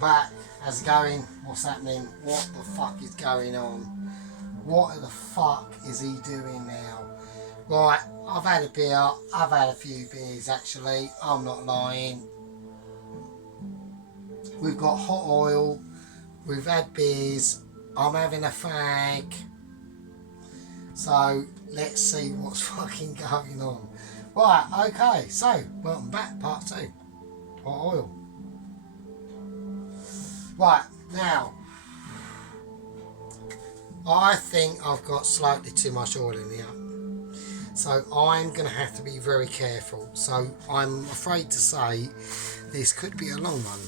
back. How's it going? What's happening? What the fuck is going on? What the fuck is he doing now? Right, I've had a beer. I've had a few beers actually. I'm not lying. We've got hot oil. We've had beers. I'm having a fag. So let's see what's fucking going on. Right, okay. So welcome back, part 2. Hot oil. Right, now, I think I've got slightly too much oil in here. So I'm going to have to be very careful. So I'm afraid to say this could be a long one.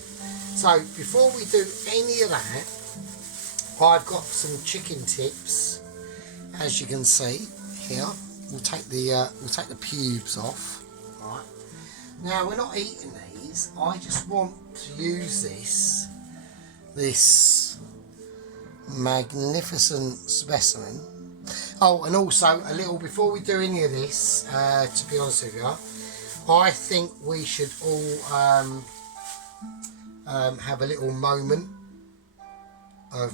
So before we do any of that, I've got some chicken tips. As you can see here, we'll take the pubes off. Right. Now we're not eating these. I just want to use this magnificent specimen. Oh, and also a little before we do any of this, to be honest with you, I think we should all have a little moment of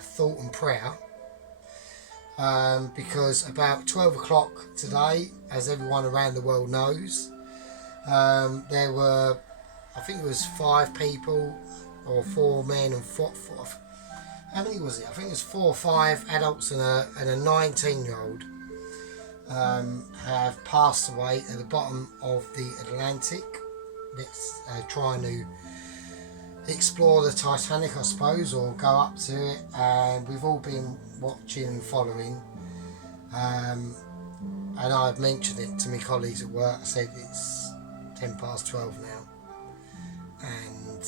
thought and prayer, because about 12 o'clock today, as everyone around the world knows, there were, I think it was 5 people, or 4 men and 4, how many was it? I think it was 4 or 5 adults and a 19-year-old have passed away at the bottom of the Atlantic. Let's trying to explore the Titanic, I suppose, or go up to it, and we've all been watching and following, and I've mentioned it to my colleagues at work. I said it's 10 past 12 now, and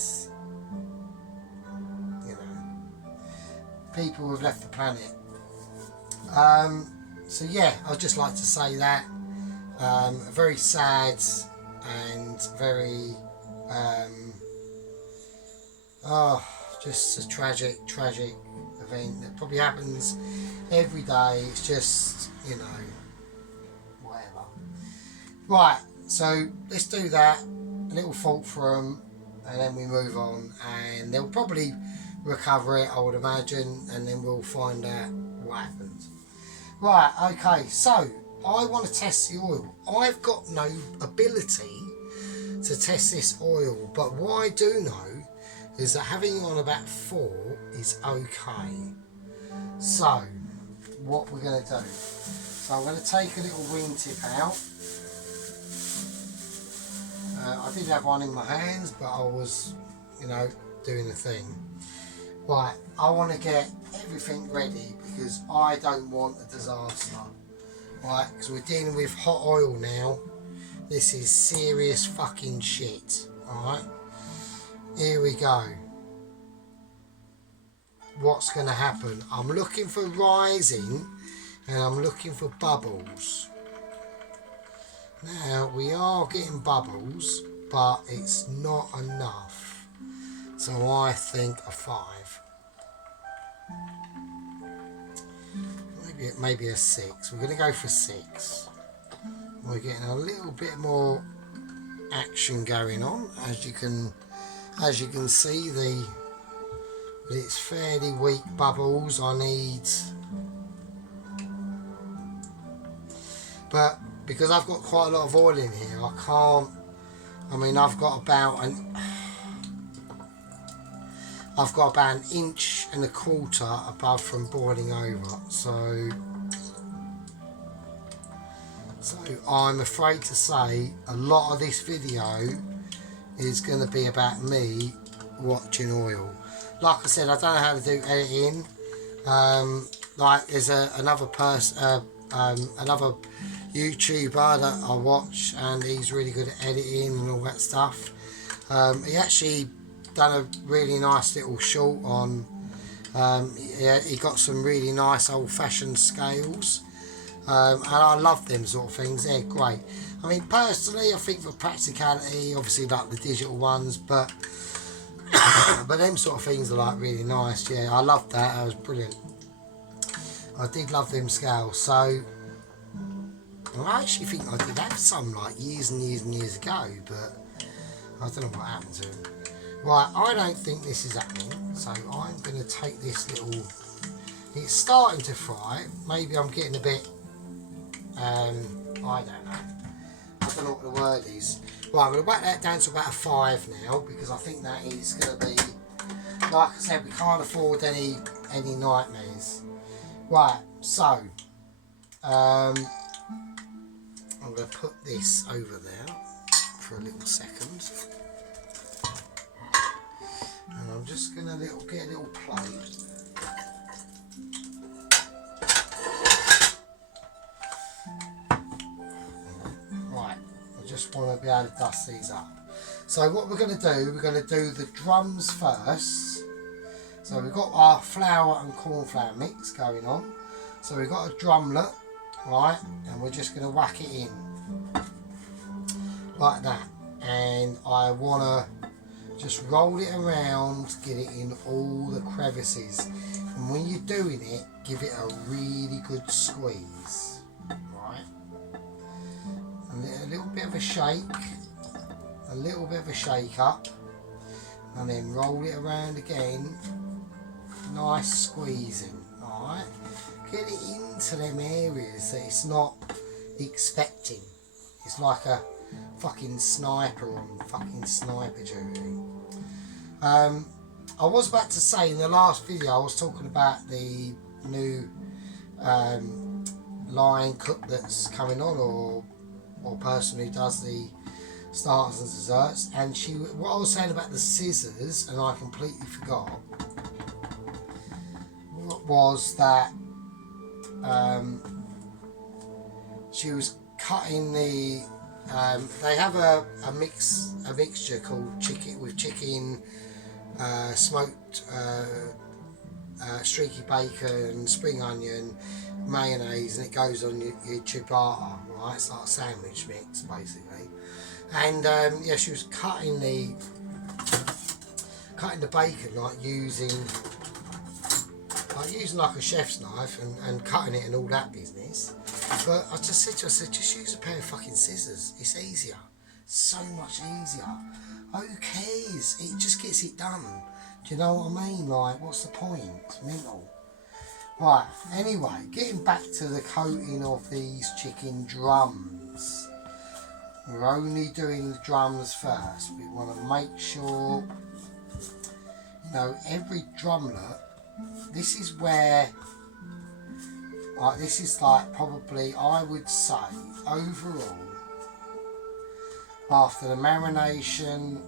you know, people have left the planet. So yeah, I'd just like to say that very sad and very just a tragic event that probably happens every day. It's just, you know, whatever. Right, so let's do that, a little fault for them, and then we move on, and they'll probably recover it, I would imagine, and then we'll find out what happens. Right, okay, so I want to test the oil. I've got no ability to test this oil, but what I do know is that having it on about 4 is okay. So what we're going to do, so I'm going to take a little wingtip out. I did have one in my hands, but I was, you know, doing a thing. Right, I want to get everything ready because I don't want a disaster. Right, because we're dealing with hot oil now. This is serious fucking shit. Alright, here we go. What's going to happen? I'm looking for rising and I'm looking for bubbles. Now we are getting bubbles, but it's not enough. So I think a 5. Maybe a 6. We're going to go for 6. We're getting a little bit more action going on. As you can see, it's fairly weak bubbles. I need, but because I've got quite a lot of oil in here, I can't. I mean, I've got about an inch and a quarter above from boiling over. So I'm afraid to say a lot of this video is going to be about me watching oil. Like I said, I don't know how to do editing. Like there's another person, another YouTuber that I watch, and he's really good at editing and all that stuff. He actually done a really nice little short on. He got some really nice old-fashioned scales. And I love them sort of things. They're great. I mean, personally, I think for practicality, obviously like the digital ones, but them sort of things are like really nice. Yeah, I loved that. That was brilliant. I did love them scales. So I actually think I did have some like years and years and years ago, but I don't know what happened to them. Right, I don't think this is happening, so I'm going to take this little... It's starting to fry. Maybe I'm getting a bit... I don't know. I don't know what the word is. Right, I'm going to whack that down to about a 5 now, because I think that is going to be... Like I said, we can't afford any nightmares. Right, so... I'm going to put this over there for a little second. And I'm just going to get a little plate. Right, I just want to be able to dust these up. So what we're going to do, we're going to do the drums first. So we've got our flour and corn flour mix going on. So we've got a drumlet, right, and we're just going to whack it in like that. And I want to just roll it around, get it in all the crevices, and when you're doing it, give it a really good squeeze, right? And a little bit of a shake, a little bit of a shake up, and then roll it around again. Nice squeezing, alright? Get it into them areas that it's not expecting. It's like a fucking sniper on fucking sniper duty. I was about to say in the last video I was talking about the new line cook that's coming on, or person who does the starters and desserts, and what I was saying about the scissors, and I completely forgot, was that she was cutting the they have a mixture called chicken, smoked streaky bacon, spring onion, mayonnaise, and it goes on your ciabatta, right? It's like a sandwich mix basically. And yeah, she was cutting the bacon like using like a chef's knife and cutting it and all that business. But I just said to her, just use a pair of fucking scissors. It's easier. So much easier. Who cares? It just gets it done. Do you know what I mean? Like, what's the point? It's mental. Right, anyway, getting back to the coating of these chicken drums. We're only doing the drums first. We want to make sure, you know, every drumlet, this is where, this is like probably, I would say, overall, after the marination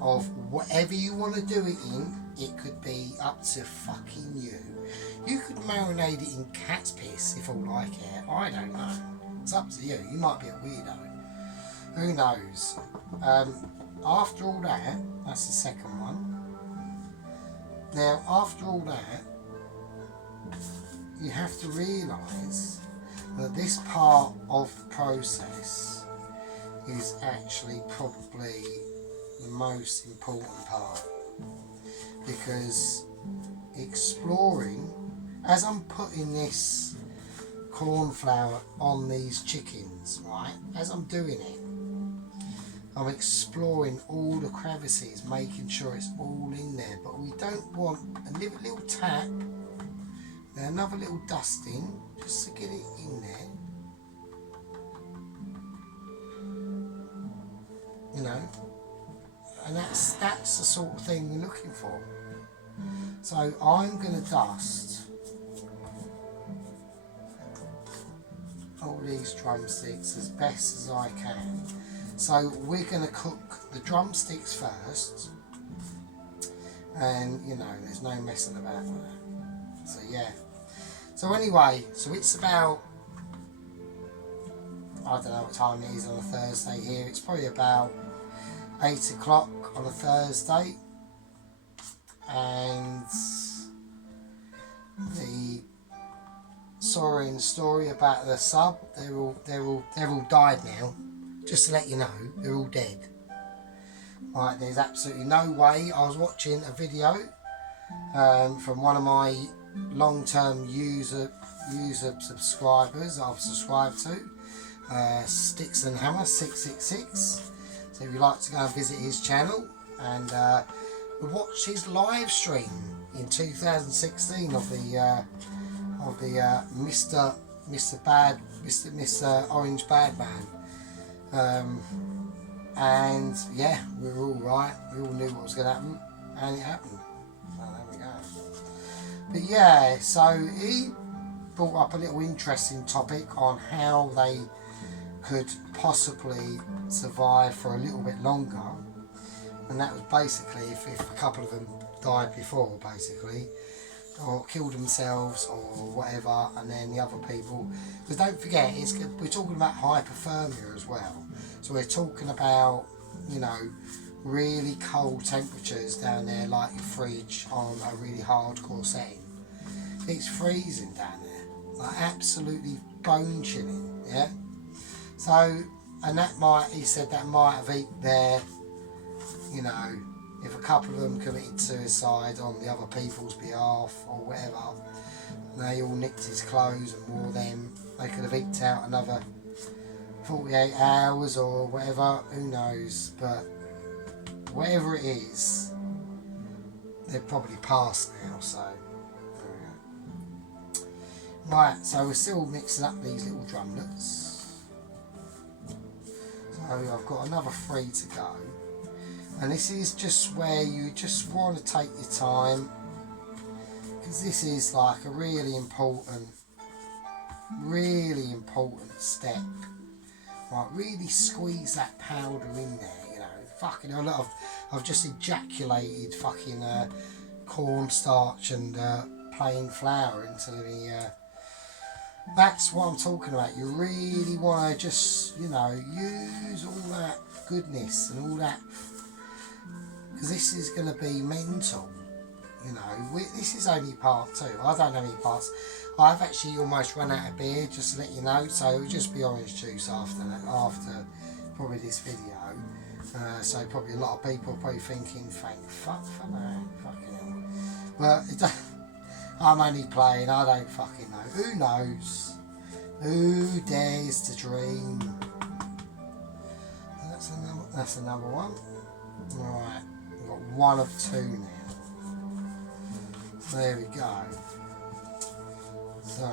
of whatever you want to do it in, it could be up to fucking you. You could marinate it in cat's piss if all like it. I don't know. It's up to you. You might be a weirdo. Who knows? After all that, that's the second one. Now, after all that, you have to realise that this part of the process is actually probably the most important part, because exploring, as I'm putting this corn flour on these chickens, right, as I'm doing it, I'm exploring all the crevices, making sure it's all in there, but we don't want a little tap, then another little dusting, just to get it in there. You know, and that's the sort of thing we're looking for. So I'm going to dust all these drumsticks as best as I can. So we're going to cook the drumsticks first, and you know, there's no messing about with that. So yeah. So anyway, so it's about, I don't know what time it is on a Thursday here. It's probably about 8 o'clock on a Thursday, and the Soaring story about the sub, they're all died now. Just to let you know, they're all dead. Right, there's absolutely no way. I was watching a video from one of my long-term user subscribers I've subscribed to, Sticks and Hammer 666. So if you'd like to go and visit his channel, and we watched his live stream in 2016 of the Mr. Orange Bad Man, and yeah, we were all right. We all knew what was going to happen, and it happened. So there we go. But yeah, so he brought up a little interesting topic on how they could possibly survive for a little bit longer, and that was basically if a couple of them died before, basically, or killed themselves or whatever, and then the other people, because don't forget, we're talking about hypothermia as well, so we're talking about, you know, really cold temperatures down there, like your fridge on a really hardcore setting. It's freezing down there, like absolutely bone chilling, yeah. So, and that might, he said, that might have eaten their, you know, if a couple of them committed suicide on the other people's behalf or whatever, they all nicked his clothes and wore them, they could have eked out another 48 hours or whatever, who knows, but whatever it is, they're probably past now, so there we go. Right, so we're still mixing up these little drumlets. So I've got another 3 to go. And this is just where you just want to take your time, because this is like a really important step. Right, really squeeze that powder in there, you know. Fucking a lot of, I've just ejaculated fucking cornstarch and plain flour into the. That's what I'm talking about. You really want to just, you know, use all that goodness and all that, because this is going to be mental, you know. This is only part 2. I don't know any parts. I've actually almost run out of beer, just to let you know, so it'll just be orange juice after probably this video. So probably a lot of people are probably thinking, thank fuck for that, fucking hell. But I'm only playing, I don't fucking know. Who knows? Who dares to dream? That's another one. Right, we've got 1 of 2 now. There we go. So,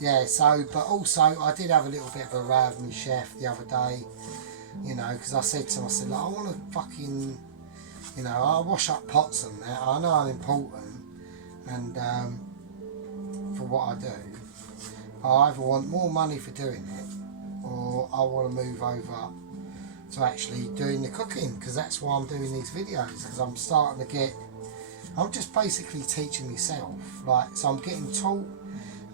yeah, so, but also I did have a little bit of a row with my chef the other day, you know, because I said to him, I said, like, I want to fucking, you know, I wash up pots and that, I know I'm important, and for what I do, I either want more money for doing it, or I want to move over to actually doing the cooking, because that's why I'm doing these videos, because I'm starting to get, I'm just basically teaching myself, like, so I'm getting taught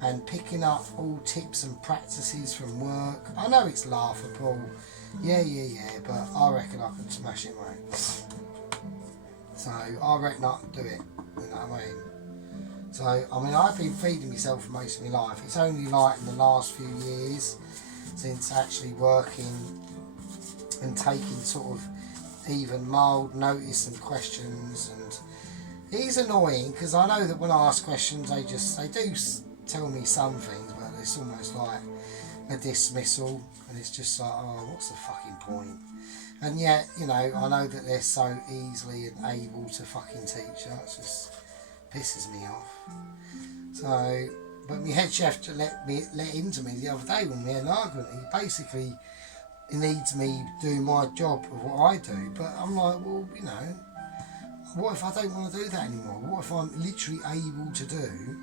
and picking up all tips and practices from work. I know it's laughable, yeah, but I reckon I can smash it, mate. So I reckon I can do it, you know what I mean? So, I mean, I've been feeding myself for most of my life. It's only like in the last few years since actually working and taking sort of even mild notice and questions. And it is annoying, because I know that when I ask questions, they do tell me some things, but it's almost like a dismissal, and it's just like, oh, what's the fucking point? And yet, you know, I know that they're so easily and able to fucking teach. It just pisses me off. So, but my head chef let into me the other day when we had an argument. He basically needs me doing my job of what I do, but I'm like, well, you know, what if I don't want to do that anymore? What if I'm literally able to do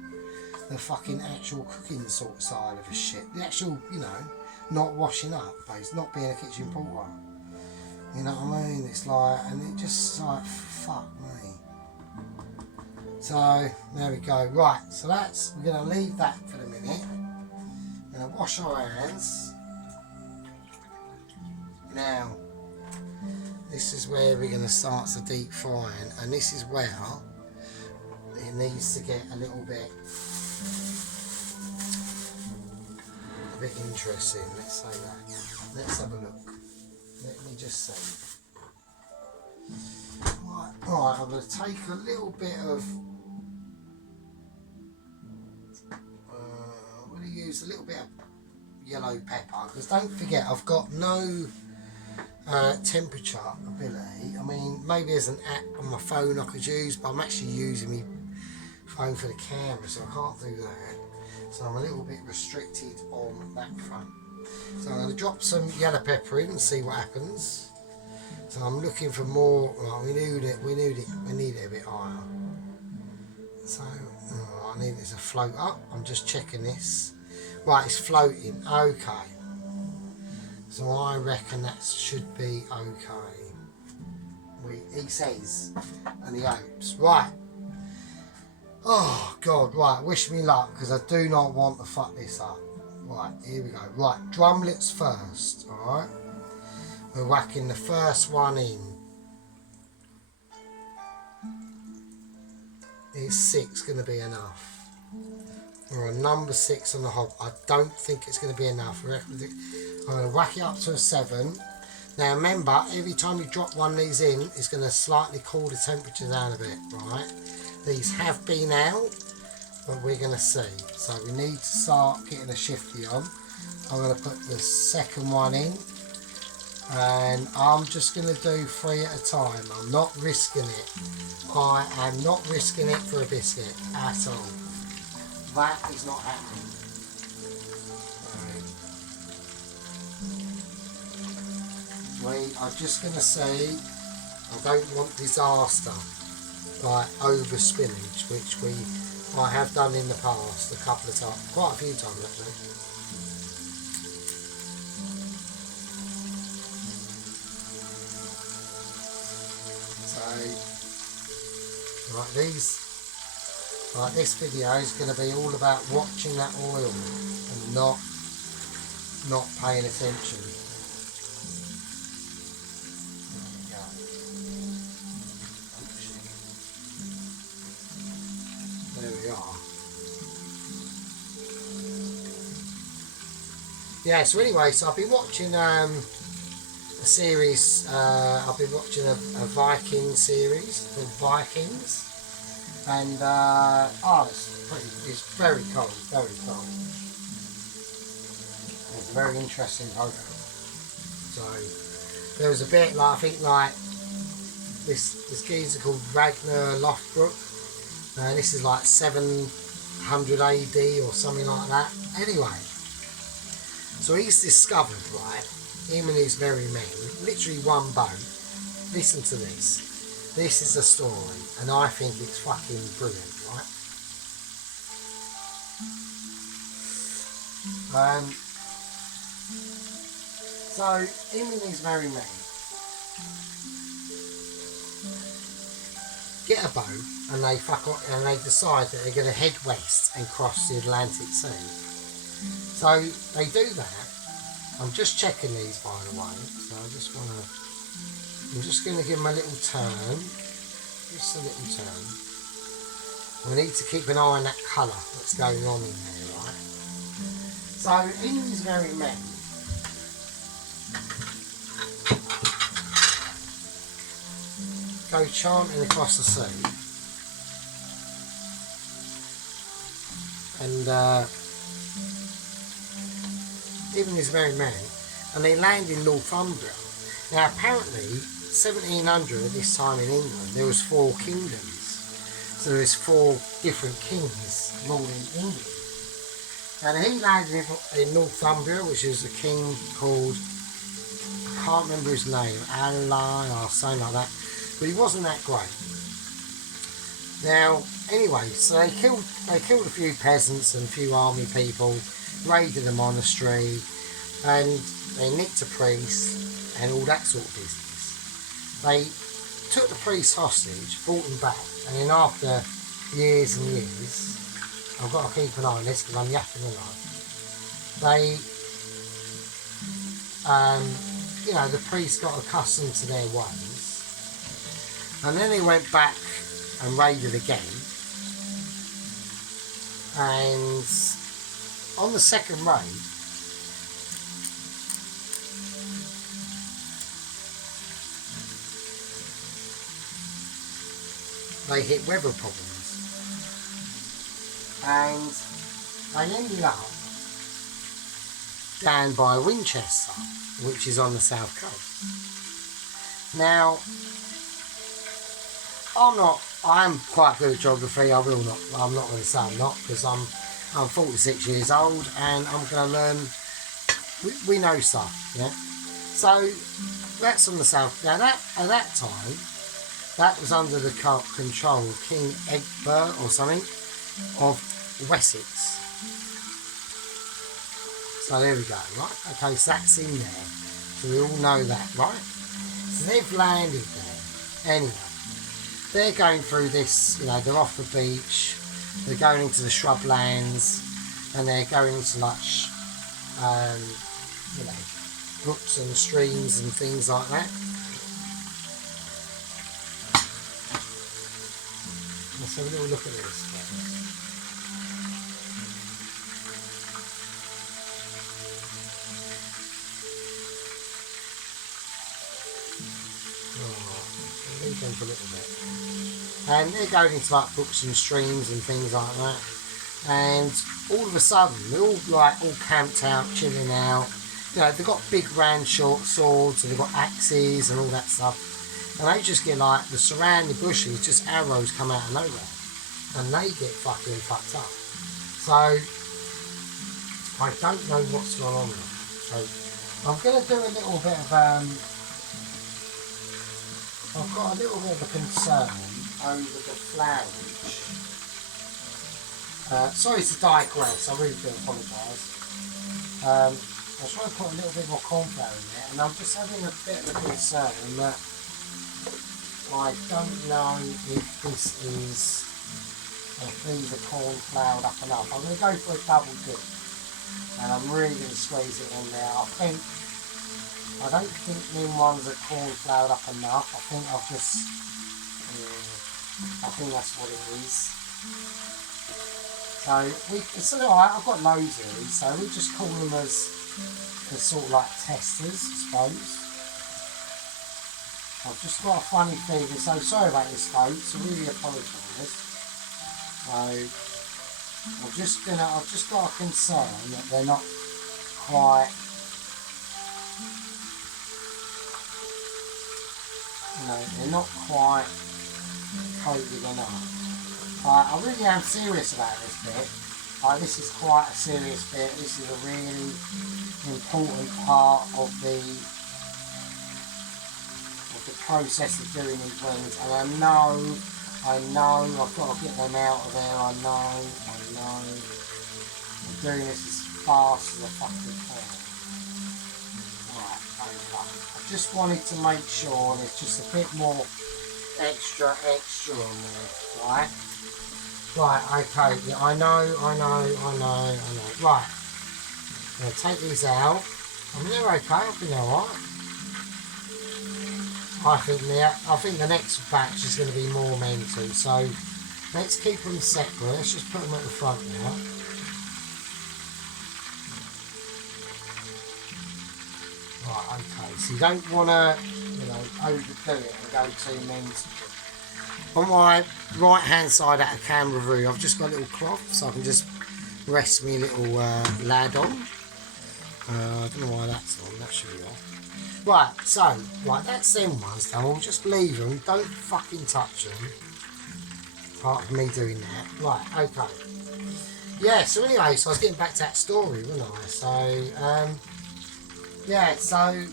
the fucking actual cooking sort of side of a shit? The actual, you know, not washing up, basically, not being a kitchen porter. You know what I mean? It's like, and it just like, fuck me. So, there we go. Right, so we're going to leave that for a minute. We're going to wash our hands. Now, this is where we're going to start the deep frying, and this is where it needs to get a bit interesting. Let's say that. Let's have a look. Let me just see. Right, I'm going to take a little bit of. I'm going to use a little bit of yellow pepper, because don't forget I've got no temperature ability. I mean, maybe there's an app on my phone I could use, but I'm actually using my phone for the camera, so I can't do that. So I'm a little bit restricted on that front. So I'm going to drop some yellow pepper in and see what happens. So I'm looking for more. Well, we need it a bit higher. So I need it to float up. I'm just checking this. Right, it's floating. Okay. So I reckon that should be okay. He says, and he hopes. Right. Oh God. Right. Wish me luck, because I do not want to fuck this up. Right. Here we go. Right. Drumlets first. All right. We're whacking the first one in. Is 6 going to be enough? We're on number 6 on the hob. I don't think it's going to be enough. I'm going to whack it up to a 7. Now remember, every time you drop one of these in, it's going to slightly cool the temperature down a bit, right? These have been out, but we're going to see. So we need to start getting a shifty on. I'm going to put the second one in, and I'm just going to do 3 at a time. I'm not risking it. I am not risking it for a biscuit at all. That is not happening. We are just going to say, I don't want disaster like over spinach, which I have done in the past a couple of times, quite a few times actually. So, this video is going to be all about watching that oil and not paying attention. There we are. Yeah, so anyway, so I've been watching a series, I've been watching a Viking series called Vikings, and it's very cold, very cold. It's a very interesting program. So there was a bit like, I think like this geezer called Ragnar Lothbrok. This is like 700 AD or something like that. Anyway, so he's discovered, right, him and his merry men, literally one boat. Listen to this. This is a story, and I think it's fucking brilliant, right? So him and his merry men get a boat, and they decide that they're going to head west and cross the Atlantic Sea. So they do that. I'm just checking these, by the way, so I'm just going to give them a little turn, just a little turn. We need to keep an eye on that colour that's going on in there, right? So in these merry men, go chanting across the sea, and even these merry men, and they land in Northumbria. Now apparently 1700 at this time in England there was 4 kingdoms, so there's 4 different kings ruling England, and he landed in Northumbria, which is a king called, I can't remember his name, Alan or something like that, but he wasn't that great. Now anyway, so they killed a few peasants and a few army people, raided the monastery, and they nicked a priest and all that sort of business. They took the priest hostage, brought him back, and then after years and years, I've got to keep an eye on this because I'm yapping a lot, the priest got accustomed to their ways, and then they went back and raided again, and on the second raid, they hit weather problems, and they ended up down by Winchester, which is on the south coast. Now, I'm quite good at geography. I'm not going to say I'm not, because I'm 46 years old and I'm going to learn. We know stuff, yeah. So that's on the south. Now at that time, that was under the control of King Egbert or something of Wessex. So there we go, right? Okay, so that's in there. So we all know that, right? So they've landed there. Anyway, they're going through this, you know, they're off the beach, they're going into the shrublands, and they're going into like, you know, brooks and streams and things like that. Let's have a little look at this first. For a little bit, and they're going into like brooks and streams and things like that, and all of a sudden they're all camped out, chilling out. You know, they've got big round short swords and they've got axes and all that stuff, and they just get like the surrounding bushes, just arrows come out of nowhere, and they get fucking fucked up. So I don't know what's going on there. So I'm going to do a little bit of I've got a little bit of a concern over the flowerage. Sorry to digress, I really do apologise. I was trying to put a little bit more cornflour in there, and I'm just having a bit of a concern that I don't know if this is either corn floured up enough. I'm going to go for a double dip, and I'm really going to squeeze it in there. I don't think them ones are corn floured up enough. I think that's what it is. So it's alright. I've got loads of these, so we just call them as sort of like testers, I suppose. I've just got a funny feeling, so sorry about this, folks. I really apologise. So I've just got a concern that they're not quite. No, they're not quite coated enough. I really am serious about this bit. This is quite a serious bit. This is a really important part of the process of doing these wings. And I know, I've got to get them out of there. I know. I'm doing this as fast as I fucking can. I just wanted to make sure there's just a bit more extra on there, right? Right, okay, yeah, I know. Right, I'm going to take these out. I mean, they're okay, I think they're alright. I think the next batch is going to be more mental, so let's keep them separate. Let's just put them at the front now. Right, okay, so you don't want to, overdo it and go too mental. On my right hand side at a camera view, I've just got a little cloth so I can just rest me little lad on. I don't know why that's on, that should be off. Right, that's them ones done. We'll just leave them, don't fucking touch them. Part of me doing that. Right, okay. Yeah, so anyway, so I was getting back to that story, wasn't I? So, yeah, so...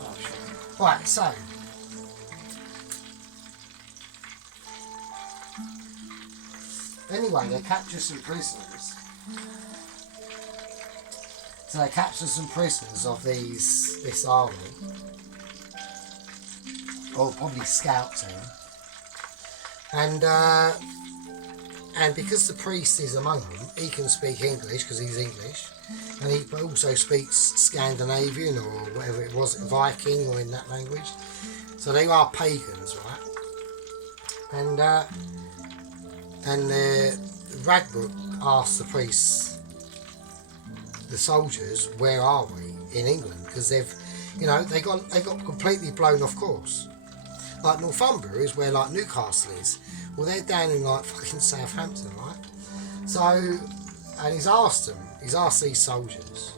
Oh, shit. Right, so... Anyway, they capture some prisoners. So they capture some prisoners of this army. Or probably scout team. And because the priest is among them, he can speak English because he's English. And he also speaks Scandinavian or whatever it was, Viking or in that language. So they are pagans, right? And the Radbrook asks the priests, the soldiers, where are we in England? Because they got completely blown off course. Like Northumbria is where like Newcastle is. Well, they're down in like fucking Southampton, right? So, and he's asked them, he's asked these soldiers,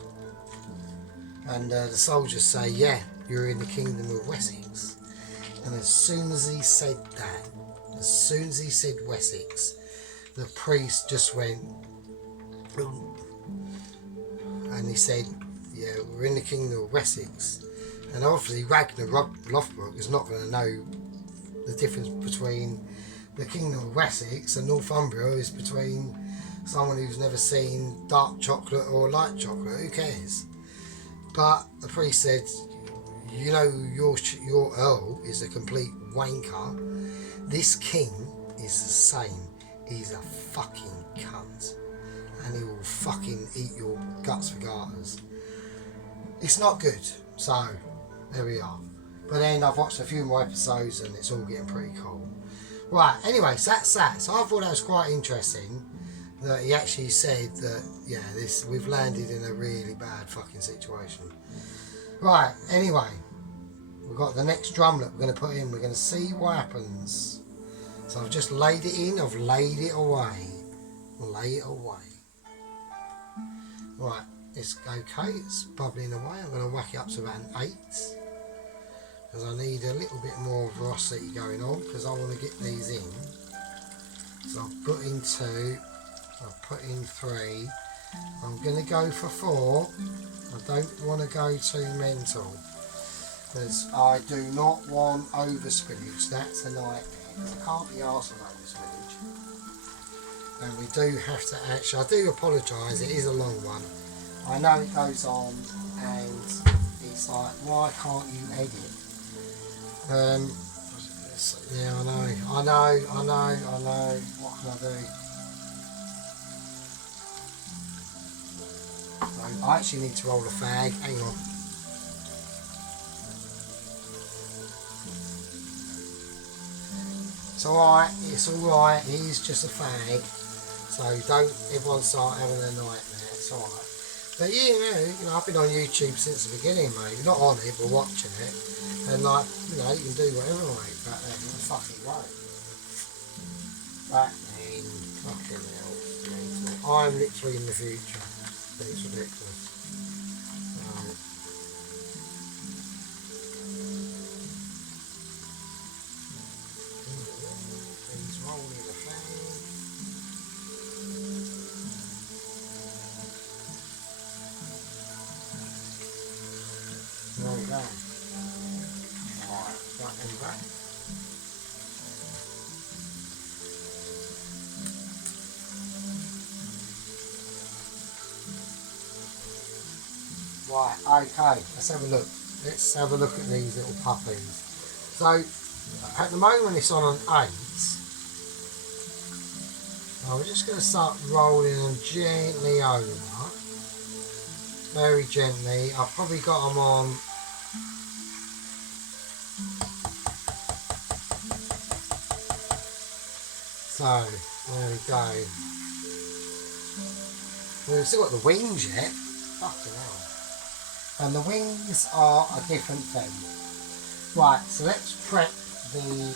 and the soldiers say, yeah, you're in the kingdom of Wessex. And as soon as he said that, as soon as he said Wessex, the priest just went, and he said, yeah, we're in the kingdom of Wessex. And obviously Ragnar Lothbrok is not going to know the difference between the kingdom of Wessex and Northumbria is between someone who's never seen dark chocolate or light chocolate. Who cares? But the priest said, you know, your earl is a complete wanker. This king is the same. He's a fucking cunt. And he will fucking eat your guts for garters. It's not good. So, there we are. But then I've watched a few more episodes and it's all getting pretty cool. Right, anyway, so that's that. So I thought that was quite interesting that he actually said that, yeah, we've landed in a really bad fucking situation. Right, anyway, we've got the next drumlet we're going to put in. We're going to see what happens. So I've just laid it in. I've laid it away. Lay it away. Right, it's okay. It's bubbling away. I'm going to whack it up to about an 8. Because I need a little bit more velocity going on. Because I want to get these in. So I've put in 2. I've put in 3. I'm going to go for 4. I don't want to go too mental. Because I do not want over spillage. That's a nightmare. Because I can't be arsed on over spillage. And we do have to actually, I do apologise, it is a long one. I know it goes on and it's like, why can't you edit? Yeah, I know, what can I do? So I actually need to roll a fag, hang on. It's alright, it is just a fag. So don't everyone start having a nightmare, it's alright. But yeah, you know, I've been on YouTube since the beginning, mate. Not on it, but watching it. And like, you know, you can do whatever, mate, back then, you fucking won't. Back then, fucking hell. I'm literally in the future. It's ridiculous. He's rolling the fan. There we go. Alright, front and back. Right, okay, let's have a look. Let's have a look at these little puppies. So, at the moment it's on an 8. Now we're just going to start rolling them gently over. Very gently. I've probably got them on... So, there we go. We've still got the wings yet. Fucking hell. And the wings are a different thing. Right, so let's prep the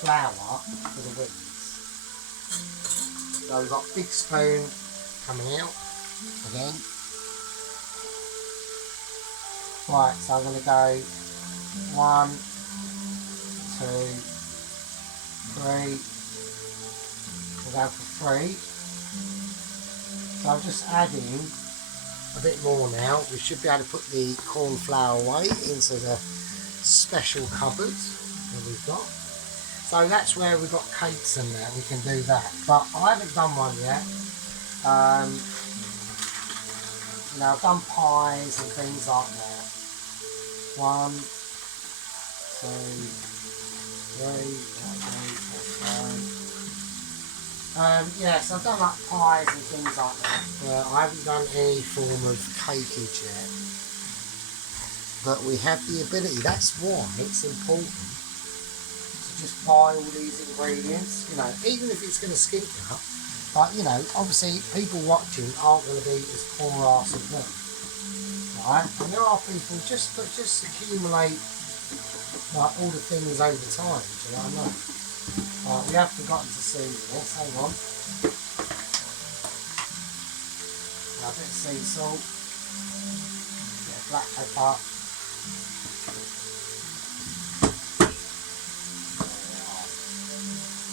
flour for the wings. So we've got big spoon coming out again. Right, so I'm going to go 1, 2, 3. We'll go for 3. So I'm just adding a bit more now. We should be able to put the corn flour away into the special cupboard that we've got. So that's where we've got cakes and that, we can do that. But I haven't done one yet. You know, I've done pies and things like that. 1, 2, 3, that's fine. Yes, I've done like pies and things like that, but I haven't done any form of cakeage yet. But we have the ability, that's why it's important to just buy all these ingredients, you know, even if it's going to skip you. But, you know, obviously people watching aren't going to be as poor arse as them. Right? And there are people just accumulate like all the things over time, do you know what I mean? We have forgotten to see this, hang on. bit of sea salt, bit of black pepper.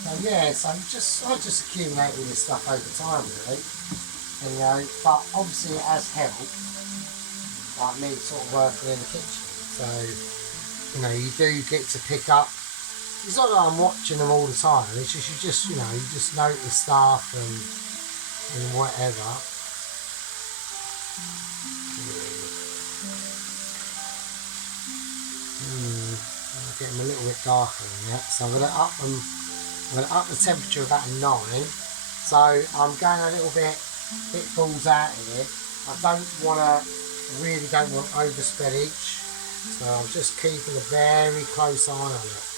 So yeah, so I just accumulate all this stuff over time really. And, you know, but obviously it has helped, like me sort of working in the kitchen. So, you know, you do get to pick up. It's not that I'm watching them all the time. It's just you know, you just notice stuff and whatever. I'm getting a little bit darker than that. So I'm going to up the temperature about 9. So I'm going a little bit balls out here. I really don't want over spillage. So I'm just keeping a very close eye on it.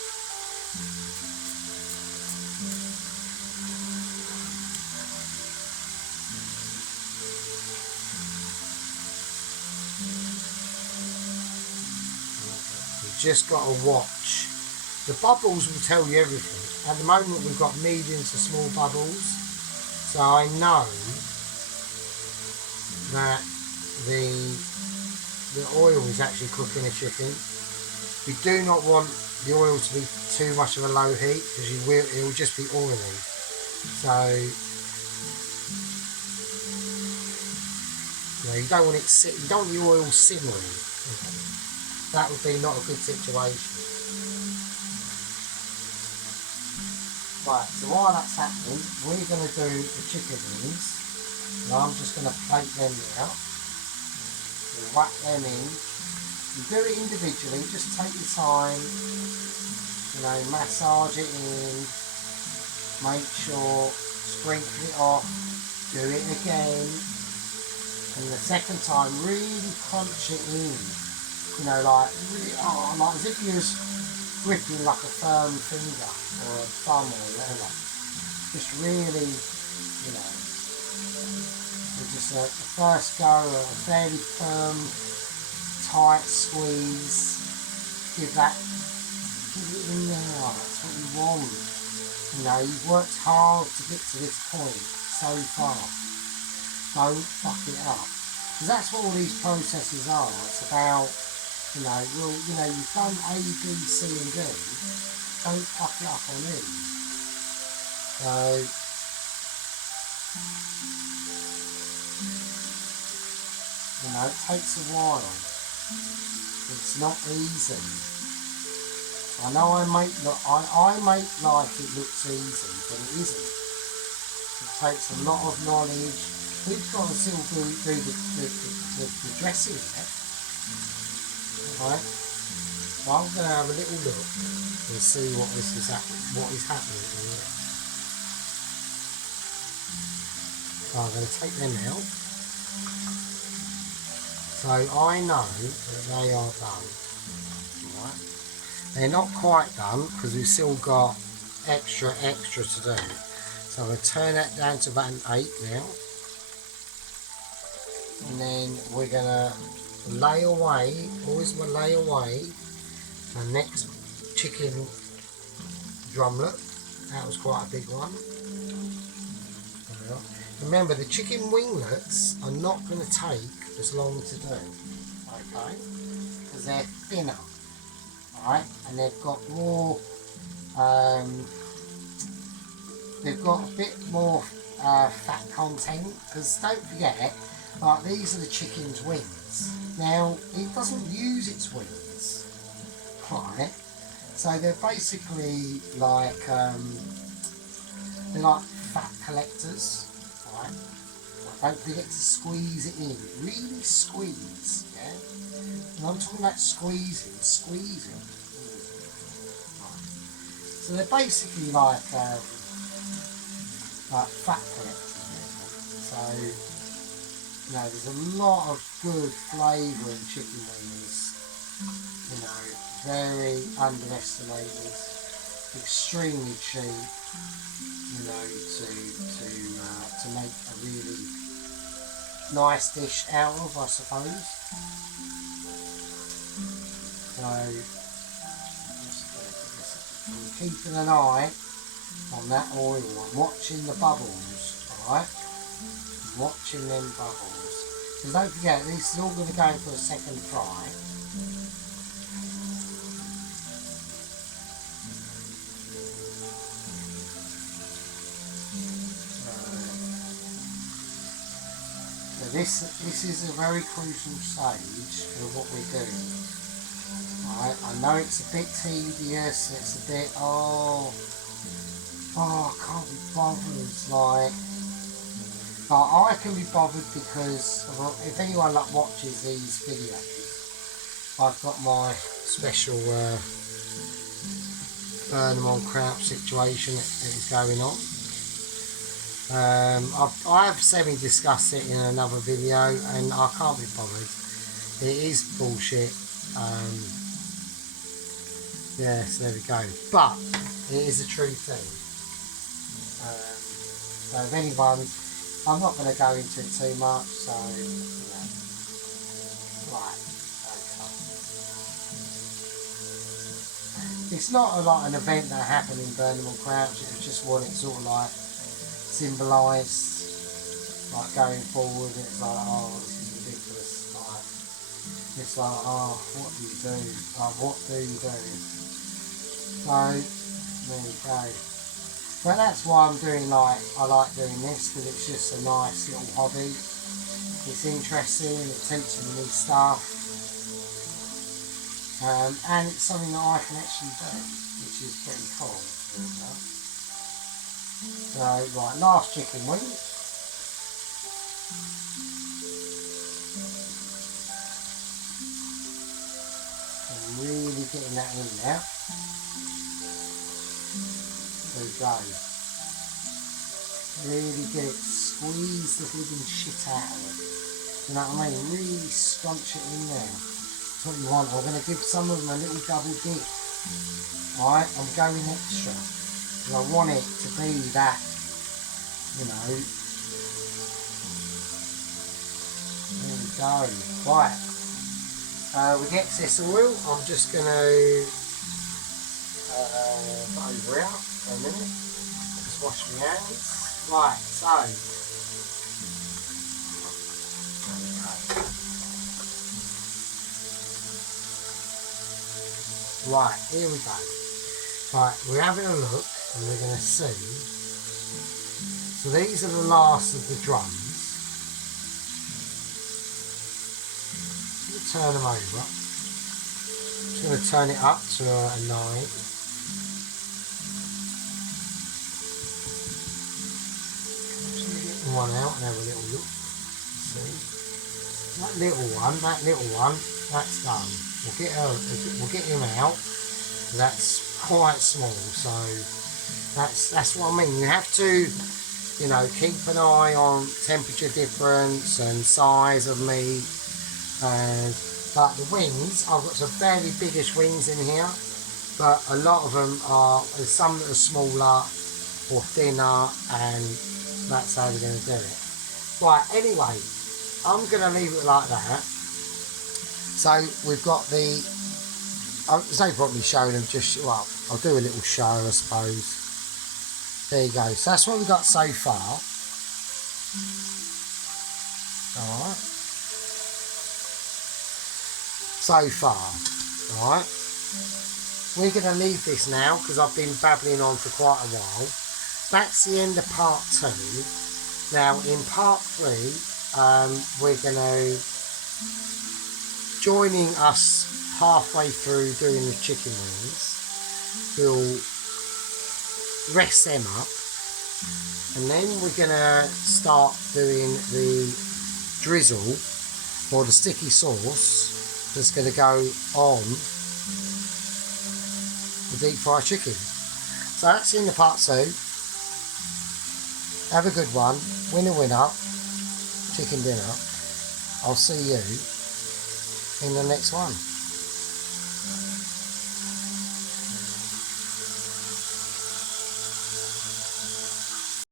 Just got to watch. The bubbles will tell you everything. At the moment we've got medium to small bubbles, so I know that the oil is actually cooking the chicken. You do not want the oil to be too much of a low heat because it will just be oily. So you don't want you don't want the oil simmering. That would be not a good situation. Right, so while that's happening, we're going to do the chicken wings. And I'm just going to plate them out. We'll whack them in. You do it individually, just take your time. You know, massage it in. Make sure, sprinkle it off. Do it again. And the second time, really crunch it in. You know, like really, like as if you was gripping like a firm finger or a thumb or whatever. Just really, you know, just a first go, a fairly firm, tight squeeze. Give it in there. That's what you want. You know, you've worked hard to get to this point so far. Don't fuck it up, because that's what all these processes are. It's about, you know, well, you know, you've done A, B, C and D. Don't fuck it up on these. So, you know, it takes a while. It's not easy. I know I make like it looks easy, but it isn't. It takes a lot of knowledge. We've got to still do the dressing yet. Right, so I'm going to have a little look and see what is happening in there. So I'm going to take them out. So I know that they are done. Right. They're not quite done because we've still got extra to do. So I'm going to turn that down to about an 8 now. And then we're going to lay away, always lay away the next chicken drumlet. That was quite a big one. Remember, the chicken winglets are not going to take as long to do, okay? Because they're thinner, right? And they've got more, they've got a bit more fat content. Because don't forget, like, these are the chicken's wings. Now, it doesn't use its wings, right? So they're basically like, they're like fat collectors, right? Don't forget to squeeze it in, really squeeze, yeah? And I'm talking about squeezing. Right. So they're basically like fat collectors, really. So, you know, there's a lot of good flavour in chicken wings, you know, very underestimated, extremely cheap, you know, to make a really nice dish out of, I suppose. So, I'm keeping an eye on that oil. I'm watching the bubbles, alright? Watching them bubbles. Because don't forget, this is all going to go for a second fry. This is a very crucial stage of what we're doing. Right, I know it's a bit tedious, it's a bit, oh I can't be bothered, but I can be bothered because if anyone like watches these videos, I've got my special burn them on crouch situation that is going on. I've semi-discussed it in another video and I can't be bothered. It is bullshit. Yeah, so there we go. But it is a true thing. So if anyone, I'm not going to go into it too much, so you know. Right, okay. It's not like an event that happened in Burnham on Crouch, it was just what it sort of like symbolised, like going forward. It's like, oh, this is ridiculous. Like, it's like, oh, what do you do? Like, what do you do? So there you go. But that's why I'm doing, like, I like doing this, because it's just a nice little hobby. It's interesting, it teaches me stuff, and it's something that I can actually do, which is pretty cool. So, right, last chicken wing. I'm really getting that in now. There we go. Really get it, squeeze the living shit out of it. You know what I mean? Really scrunch it in there. That's what you want. I'm going to give some of them a little double dip. Alright, I'm going extra. I want it to be that, you know. There we go. Right. With excess oil, I'm just going to put over out for a minute. Just wash my hands. Right, so. Right, here we go. Right, we're having a look. And we're going to see. So these are the last of the drums. I'm going to turn them over. I'm just going to turn it up to a 9. I'm just going to get one out and have a little look. See, that little one, that's done. We'll get him out. That's quite small, so. That's what I mean. You have to, you know, keep an eye on temperature difference and size of meat. But the wings, I've got some fairly biggish wings in here, but a lot of them there's some that are smaller or thinner, and that's how we're going to do it. Right, anyway, I'm going to leave it like that. So we've got the, there's no point me showing them, just, well, I'll do a little show, I suppose. There you go. So that's what we've got so far. Alright. So far. Alright. We're going to leave this now because I've been babbling on for quite a while. That's the end of part 2. Now in part 3, we're going to, joining us halfway through doing the chicken wings, we'll rest them up, and then we're going to start doing the drizzle or the sticky sauce that's going to go on the deep fried chicken. So that's in the part 2. Have a good one. Winner winner, chicken dinner. I'll see you in the next one.